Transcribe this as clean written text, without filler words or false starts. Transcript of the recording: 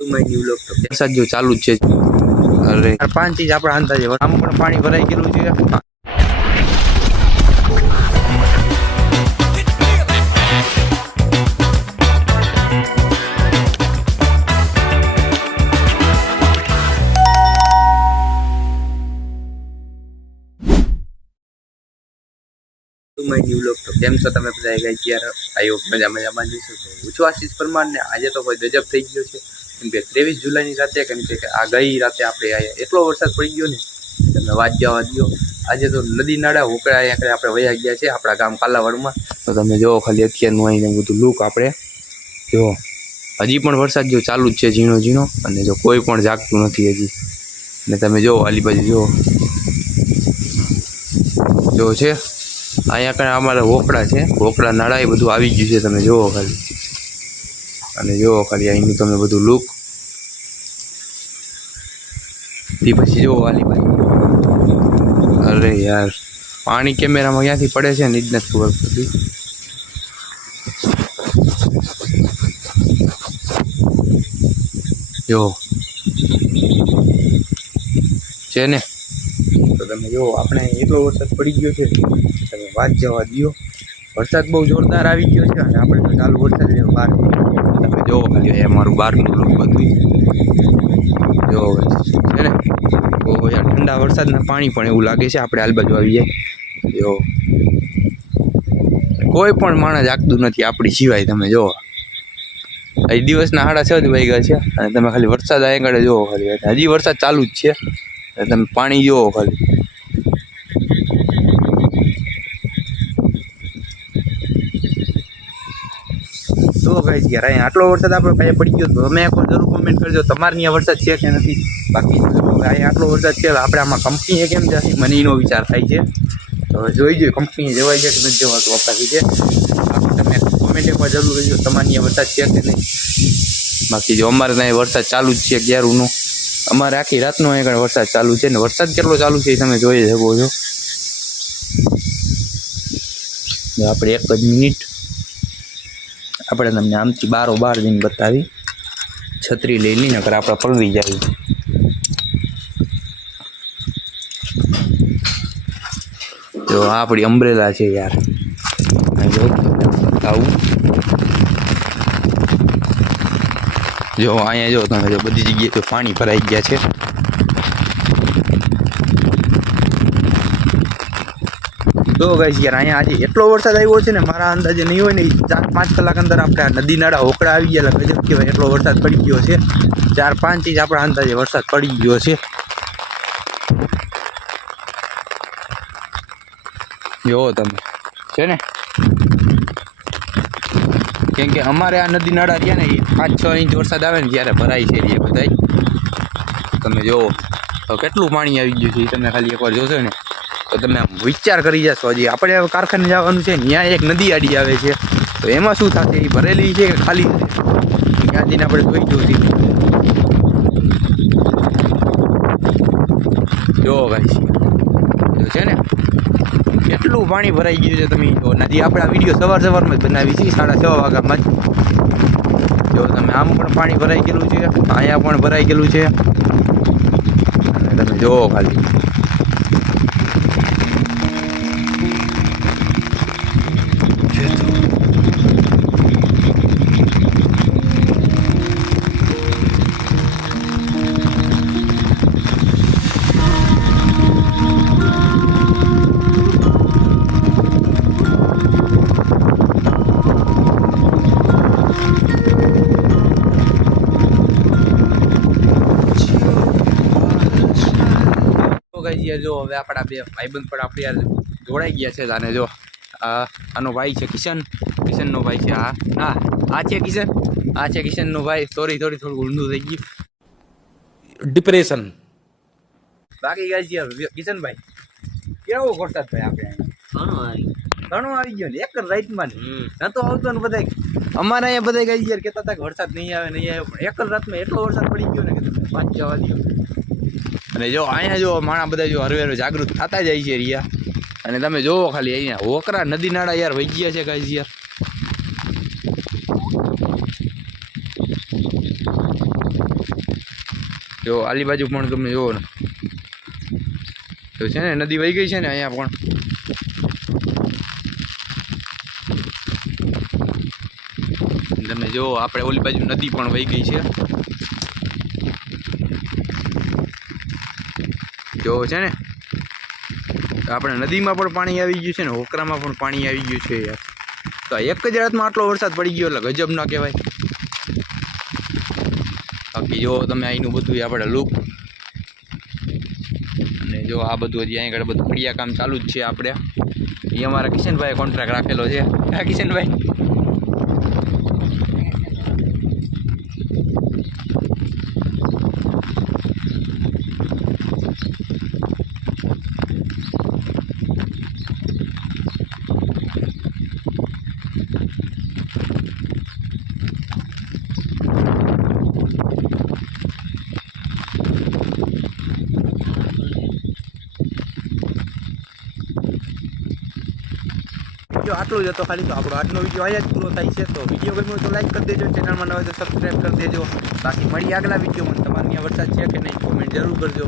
વરસાદ જો ચાલુ જ છે. અરે 5 ઇંચ આપણા અંદાજે આમ પણ પાણી ભરાઈ ગયેલું છે. કેમ છો તમે બધા? આયો મજામાં જઈશું. હું છું આશીષ પરમાર ને આજે તો કોઈ ગજબ થઈ ગયો છે. કેમ કે 23 જુલાઈની રાતે કેમ કે આ ગઈ રાતે આપણે આયા એટલો વરસાદ પડી ગયો ને તમે વાત જવા દો. આજે તો નદી નાળા હોકળા અહીંયા આપણે વયા ગયા છે આપણા ગામ કાલાવાડમાં. તો તમે જો ખાલી અત્યારનું અહીં બધું લુક આપણે જો હજી પણ વરસાદ જો ચાલુ જ છે ઝીણો ઝીણો, અને જો કોઈ પણ જાગતું નથી હજી. અને તમે જો આલી બાજુ જો છે અહીંયા કઈ અમારા હોકળા છે, હોકળા નાળા એ બધું આવી ગયું છે. તમે જુઓ ખાલી, અને જુઓ ખાલી અહીંનું તમે બધું લુક. એ પછી જુઓ આલી બાજુ, અરે યાર પાણી કેમેરામાં ક્યાંથી પડે છે ને એ જ નથી ખબર પડતી. જો છે ને, તો તમે જો આપણે એટલો વરસાદ પડી ગયો છે તમે વાત જવા દો. વરસાદ બહુ જોરદાર આવી ગયો છે અને આપણે તો ચાલુ વરસાદ બહાર તમે જોવો ખાલી અમારું બહારનું લોક બધું જો છે ને. બહુ યાર ઠંડા વરસાદના પાણી પણ એવું લાગે છે આપણે હાલ બાજુ આવી જાય. જો કોઈ પણ માણસ જાગતું નથી આપણી સિવાય. તમે જો હજી દિવસના 6:30 વાગ્યા છે અને તમે ખાલી વરસાદ અહીંયા આગળ જોવો ખાલી, હજી વરસાદ ચાલુ જ છે. તમે પાણી જોવો ખાલી. તો ગાઈસ યાર અહીંયા આટલો વરસાદ આપણે પાસે પડી ગયો તો તમે એકવાર જરૂર કોમેન્ટ કરજો તમારે ત્યાં વરસાદ છે કે નથી. બાકી અહીંયા આટલો વરસાદ છે આપણે આમાં કંપનીએ કેમ જશે મને એનો વિચાર થાય છે. તો જોઈ જોઈએ કંપનીએ જવાય છે કે નથી જવાતું આપણાથી છે. બાકી તમે કોમેન્ટ એકવાર જરૂર કરજો તમારે ત્યાં વરસાદ છે કે નહીં. બાકી જો અમારે ત્યાં વરસાદ ચાલુ જ છે ગ્યારુંનો, અમારે આખી રાતનો અહીંયા વરસાદ ચાલુ છે ને વરસાદ કેટલો ચાલુ છે એ તમે જોઈ શકો છો. આપણે એક જ મિનિટ આપણે તમને આમથી બારોબાર જઈને બતાવી. છત્રી લઈ લઈને નકર આપણે પલળી જાય. જો આ આપણી અમ્બ્રેલા છે યાર. જો બતાવું, જો અહીંયા જો તમે જો બધી જગ્યાએ તો પાણી ભરાઈ ગયા છે. તો ગાઈસ યાર અહીંયા આજે એટલો વરસાદ આવ્યો છે ને મારા અંદાજે નહીં હોય ને 4-5 કલાક અંદર આપણે આ નદી નાળા હોકળા આવી ગયા ગજબ કહેવાય એટલો વરસાદ પડી ગયો છે. 4-5 ઇંચ આપણા અંદાજે વરસાદ પડી ગયો છે. જોવો તમે છે ને, કેમ કે અમારે આ નદી નાળા રહ્યા ને 5-6 ઇંચ વરસાદ આવે ને ત્યારે ભરાય છે એ બધાય. તમે જોવો તો કેટલું પાણી આવી ગયું છે તમે ખાલી એકવાર જોશો ને તો તમે આમ વિચાર કરી જશો. હજી આપણે હવે કારખાને જવાનું છે, ત્યાં એક નદી આડી આવે છે તો એમાં શું થશે? એ ભરેલી છે કે ખાલી છે ત્યાં જઈને આપણે જોઈ જોઈશું. જો ભાઈ છે ને કેટલું પાણી ભરાઈ ગયું છે. તમે જો નદી આપણે આ વિડીયો સવારમાં જ બનાવી છે 6:30 વાગ્યામાં જ. જો તમે આમ પણ પાણી ભરાઈ ગયેલું છે, અહીંયા પણ ભરાઈ ગયેલું છે. અને તમે જોવો ખાલી જો હવે આપણા બે ભાઈબંધ પણ આપણે યાર જોડાઈ ગયા છે. અને જો આનો ભાઈ છે કિશનનો ભાઈ છે. આ છે કિશન, આ છે કિશનનો ભાઈ. થોડું ઊંધું થઈ ગયું ડિપ્રેશન. બાકી ગાઈસ યાર કિશનભાઈ કેવો વરસાદ ભાઈ આપણે ઘણો આવી ગયો ને એક જ રાતમાં નતો આવતો ને બધા અમારે અહીંયા બધા ગાઈસ યાર કહેતા હતા કે વરસાદ નહીં આવે પણ એક જ રાતમાં એટલો વરસાદ પડી ગયો ને કે તમે વાત જવા દો. અને જો અહીંયા જો માણા બધા જો હરવે જાગૃત થતા જાય છે રિયા. અને તમે જોવો ખાલી અહીંયા હોકરા નદી નાળા યાર વહી ગયા છે ગાઈસ યાર. જો આલી બાજુ પણ તમે જુઓ ને, તો છે ને નદી વહી ગઈ છે ને અહીંયા પણ. તમે જો આપણે ઓલી બાજુ નદી પણ વહી ગઈ છે. જો છે ને આપણે નદીમાં પણ પાણી આવી ગયું છે ને હોકરામાં પણ પાણી આવી ગયું છે યાર. તો એક જ રાતમાં આટલો વરસાદ પડી ગયો એટલે ગજબ ના કહેવાય. બાકી જો તમે અહીંનું બધું આપણે લુક, અને જો આ બધું હજી અહીં આગળ બધું ફળિયા કામ ચાલુ જ છે આપણે. એ અમારા કિશનભાઈ કોન્ટ્રાક્ટ રાખેલો છે. હા કિશનભાઈ, જો આટલું જ હતો ખાલી. તો આપણો આજનો વિડીયો અહીંયા જ પૂરો થાય છે. તો વિડીયો ગમ્યો તો લાઈક કરી દેજો, ચેનલમાં નવા તો સબસ્ક્રાઈબ કરી દેજો. બાકી મળીએ આગલા વિડીયોમાં. તમારે ત્યાં વરસાદ છે કે નહીં કોમેન્ટ જરૂર કરજો.